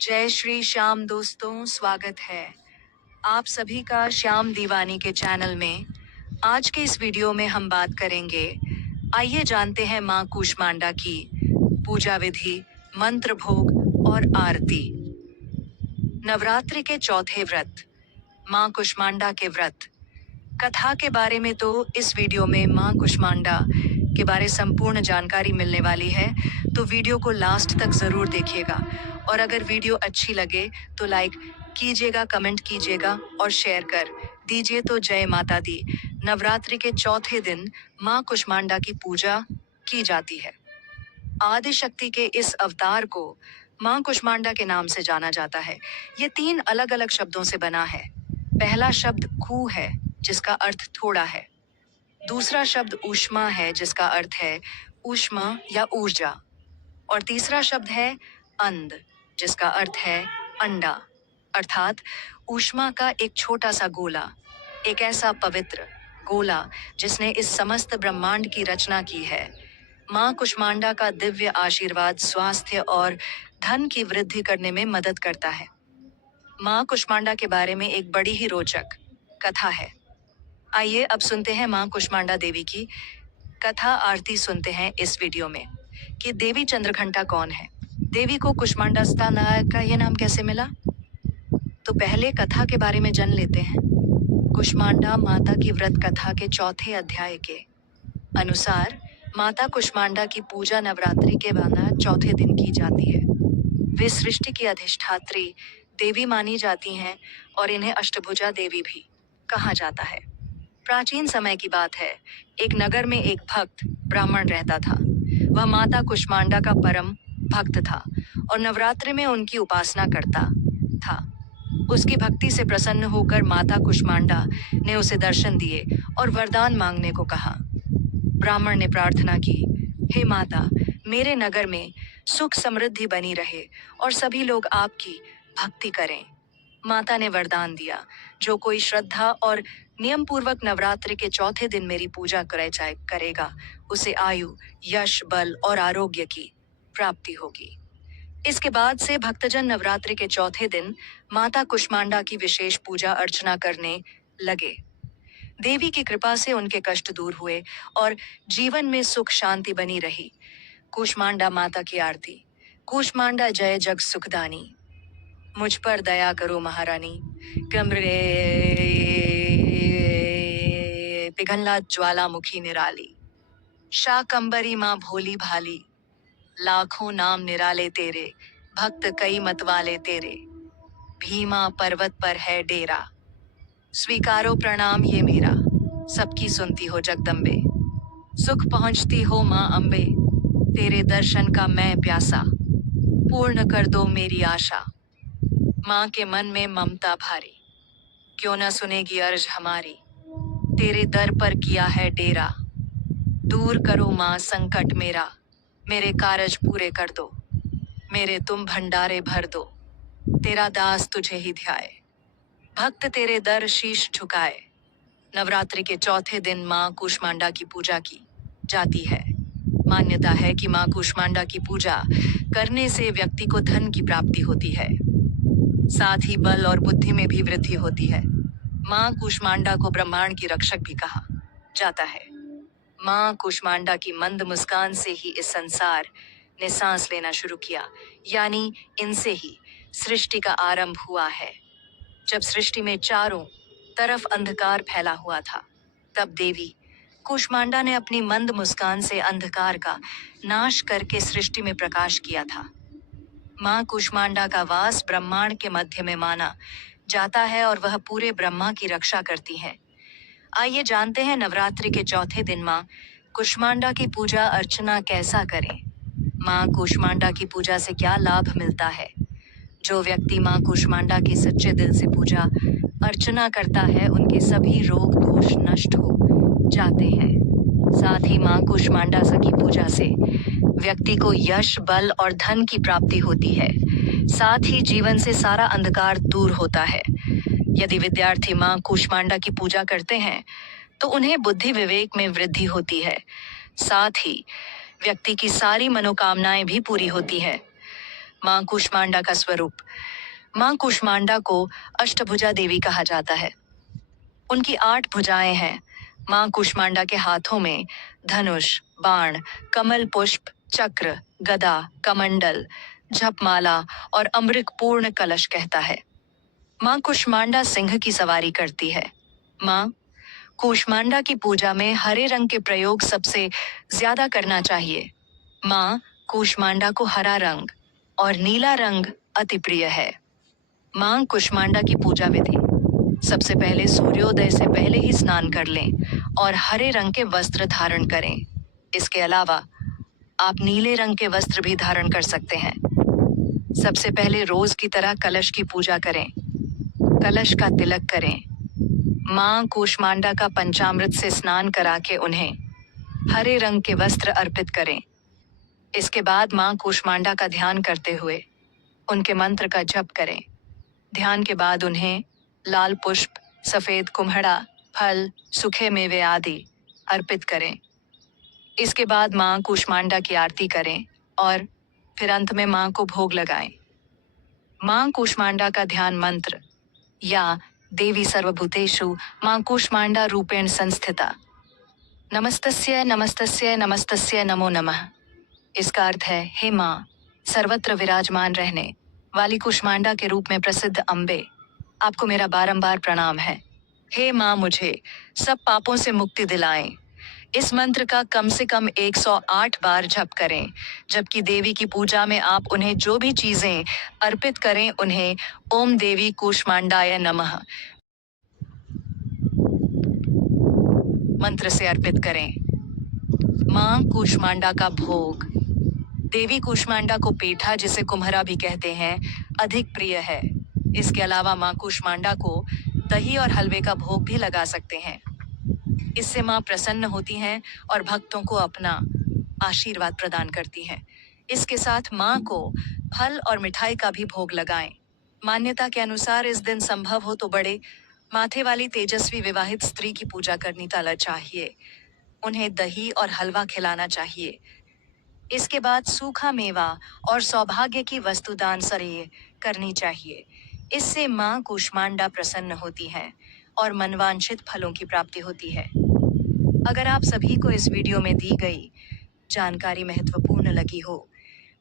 जय श्री श्याम दोस्तों, स्वागत है आप सभी का श्याम दीवानी के चैनल में। आज के इस वीडियो में हम बात करेंगे, आइए जानते हैं माँ कूष्मांडा की पूजा विधि, मंत्र भोग और आरती। नवरात्रि के चौथे व्रत, माँ कूष्मांडा के व्रत कथा के बारे में तो इस वीडियो में माँ कूष्मांडा के बारे संपूर्ण जानकारी मिलने वाली है, तो वीडियो को लास्ट तक जरूर देखिएगा। और अगर वीडियो अच्छी लगे तो लाइक कीजिएगा, कमेंट कीजिएगा और शेयर कर दीजिए। तो जय माता दी। नवरात्रि के चौथे दिन माँ कूष्मांडा की पूजा की जाती है। आदि शक्ति के इस अवतार को माँ कूष्मांडा के नाम से जाना जाता है। ये 3 अलग अलग शब्दों से बना है। पहला शब्द कू है, जिसका अर्थ थोड़ा है। दूसरा शब्द ऊष्मा है, जिसका अर्थ है ऊष्मा या ऊर्जा। और तीसरा शब्द है अंध, जिसका अर्थ है अंडा, अर्थात ऊष्मा का एक छोटा सा गोला, एक ऐसा पवित्र गोला जिसने इस समस्त ब्रह्मांड की रचना की है। माँ कूष्मांडा का दिव्य आशीर्वाद स्वास्थ्य और धन की वृद्धि करने में मदद करता है। माँ कूष्मांडा के बारे में एक बड़ी ही रोचक कथा है। आइए अब सुनते हैं माँ कूष्मांडा देवी की कथा आरती सुनते हैं इस वीडियो में कि देवी चंद्रघंटा कौन है, देवी को कूष्मांडा स्थान का यह नाम कैसे मिला। तो पहले कथा के बारे में जान लेते हैं। कूष्मांडा माता की व्रत कथा के चौथे अध्याय के अनुसार माता कूष्मांडा की पूजा नवरात्रि के बाद चौथे दिन की जाती है। वे सृष्टि की अधिष्ठात्री देवी मानी जाती हैं और इन्हें अष्टभुजा देवी भी कहा जाता है। प्राचीन समय की बात है, एक नगर में एक भक्त ब्राह्मण रहता था। वह माता कूष्मांडा का परम भक्त था और नवरात्रि में उनकी उपासना करता था। उसकी भक्ति से प्रसन्न होकर माता कूष्मांडा ने उसे दर्शन दिए और वरदान मांगने को कहा। ब्राह्मण ने प्रार्थना की, हे माता, मेरे नगर में सुख समृद्धि बनी रहे और सभी लोग आपकी भक्ति करें। माता ने वरदान दिया, जो कोई श्रद्धा और नियम पूर्वक नवरात्रि के चौथे दिन मेरी पूजा करेगा, उसे आयु, यश, बल और आरोग्य की प्राप्ति होगी। इसके बाद से भक्तजन नवरात्रि के चौथे दिन माता कूष्मांडा की विशेष पूजा अर्चना करने लगे। देवी की कृपा से उनके कष्ट दूर हुए और जीवन में सुख शांति बनी रही। कूष्मांडा माता की आरती। कूष्मांडा जय जग सुखदानी, मुझ पर दया करो महारानी। कमरे पिघला ज्वालामुखी निराली, शाकंबरी माँ भोली भाली। लाखों नाम निराले तेरे, भक्त कई मतवाले तेरे। भीमा पर्वत पर है डेरा, स्वीकारो प्रणाम ये मेरा। सबकी सुनती हो जगदम्बे, सुख पहुंचती हो माँ अम्बे। तेरे दर्शन का मैं प्यासा, पूर्ण कर दो मेरी आशा। माँ के मन में ममता भारी, क्यों न सुनेगी अर्ज हमारी। तेरे दर पर किया है डेरा, दूर करो माँ संकट मेरा। मेरे कारज पूरे कर दो, मेरे तुम भंडारे भर दो। तेरा दास तुझे ही ध्याए, भक्त तेरे दर शीश झुकाए। नवरात्रि के चौथे दिन माँ कूष्मांडा की पूजा की जाती है। मान्यता है कि माँ कूष्मांडा की पूजा करने से व्यक्ति को धन की प्राप्ति होती है, साथ ही बल और बुद्धि में भी वृद्धि होती है। माँ कूष्मांडा को ब्रह्मांड की रक्षक भी कहा जाता है। माँ कूष्मांडा की मंद मुस्कान से ही इस संसार ने सांस लेना शुरू किया, यानी इनसे ही सृष्टि का आरंभ हुआ है। जब सृष्टि में चारों तरफ अंधकार फैला हुआ था, तब देवी कूष्मांडा ने अपनी मंद मुस्कान से अंधकार का नाश करके सृष्टि में प्रकाश किया था। माँ कूष्मांडा का वास ब्रह्मांड के मध्य में माना जाता है और वह पूरे ब्रह्मा की रक्षा करती है। आइए जानते हैं नवरात्रि के चौथे दिन माँ कूष्मांडा की पूजा अर्चना कैसा करें। माँ कूष्मांडा की पूजा से क्या लाभ मिलता है। जो व्यक्ति माँ कूष्मांडा की सच्चे दिल से पूजा अर्चना करता है, उनके सभी रोग दोष नष्ट हो जाते हैं। साथ ही माँ कूष्मांडा की पूजा से व्यक्ति को यश, बल और धन की प्राप्ति होती है। साथ ही जीवन से सारा अंधकार दूर होता है। यदि विद्यार्थी माँ कूष्मांडा की पूजा करते हैं तो उन्हें बुद्धि विवेक में वृद्धि होती है। साथ ही व्यक्ति की सारी मनोकामनाएं भी पूरी होती है। मां कूष्मांडा का स्वरूप। मां कूष्मांडा को अष्टभुजा देवी कहा जाता है। उनकी 8 भुजाएं हैं। मां कूष्मांडा के हाथों में धनुष, बाण, कमल पुष्प, चक्र, गदा, कमंडल, जपमाला और अमृत पूर्ण कलश कहता है। मां कूष्मांडा सिंह की सवारी करती है। मां कूष्मांडा की पूजा में हरे रंग के प्रयोग सबसे ज्यादा करना चाहिए। मां कूष्मांडा को हरा रंग और नीला रंग अति प्रिय है। मां कूष्मांडा की पूजा विधि। सबसे पहले सूर्योदय से पहले ही स्नान कर लें और हरे रंग के वस्त्र धारण करें। इसके अलावा आप नीले रंग के वस्त्र भी धारण कर सकते हैं। सबसे पहले रोज की तरह कलश की पूजा करें। कलश का तिलक करें। मां कूष्मांडा का पंचामृत से स्नान करा के उन्हें हरे रंग के वस्त्र अर्पित करें। इसके बाद मां कूष्मांडा का ध्यान करते हुए उनके मंत्र का जप करें। ध्यान के बाद उन्हें लाल पुष्प, सफेद कुम्हड़ा, फल, सूखे मेवे आदि अर्पित करें। इसके बाद मां कूष्मांडा की आरती करें और फिर अंत में मां को भोग लगाएं। मां कूष्मांडा का ध्यान मंत्र या देवी सर्वभूतेषु मां कूष्मांडा रूपेण संस्थिता, नमस्तस्य नमस्तस्य नमस्तस्य नमो नमः। इसका अर्थ है, हे मां, सर्वत्र विराजमान रहने वाली कूष्मांडा के रूप में प्रसिद्ध अम्बे, आपको मेरा बारंबार प्रणाम है। हे मां, मुझे सब पापों से मुक्ति दिलाएं। इस मंत्र का कम से कम 108 बार जप करें। जबकि देवी की पूजा में आप उन्हें जो भी चीजें अर्पित करें उन्हें ओम देवी कूष्मांडाय नमः मंत्र से अर्पित करें। मां कूष्मांडा का भोग। देवी कूष्मांडा को पेठा, जिसे कुम्हरा भी कहते हैं, अधिक प्रिय है। इसके अलावा मां कूष्मांडा को दही और हलवे का भोग भी लगा सकते हैं। इससे मां प्रसन्न होती हैं और भक्तों को अपना आशीर्वाद प्रदान करती हैं। इसके साथ मां को फल और मिठाई का भी भोग लगाएं। मान्यता के अनुसार इस दिन संभव हो तो बड़े माथे वाली तेजस्वी विवाहित स्त्री की पूजा करनी टालना चाहिए। उन्हें दही और हलवा खिलाना चाहिए। इसके बाद सूखा मेवा और सौभाग्य की वस्तु दान सरेय करनी चाहिए। इससे मां कूष्मांडा प्रसन्न होती हैं और मनवांछित फलों की प्राप्ति होती है। अगर आप सभी को इस वीडियो में दी गई जानकारी महत्वपूर्ण लगी हो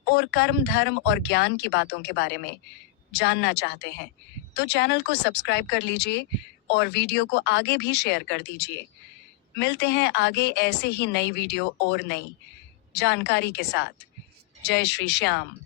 और कर्म, धर्म और ज्ञान की बातों के बारे में जानना चाहते हैं तो चैनल को सब्सक्राइब कर लीजिए और वीडियो को आगे भी शेयर कर दीजिए। मिलते हैं आगे ऐसे ही नई वीडियो और नई जानकारी के साथ। जय श्री श्याम।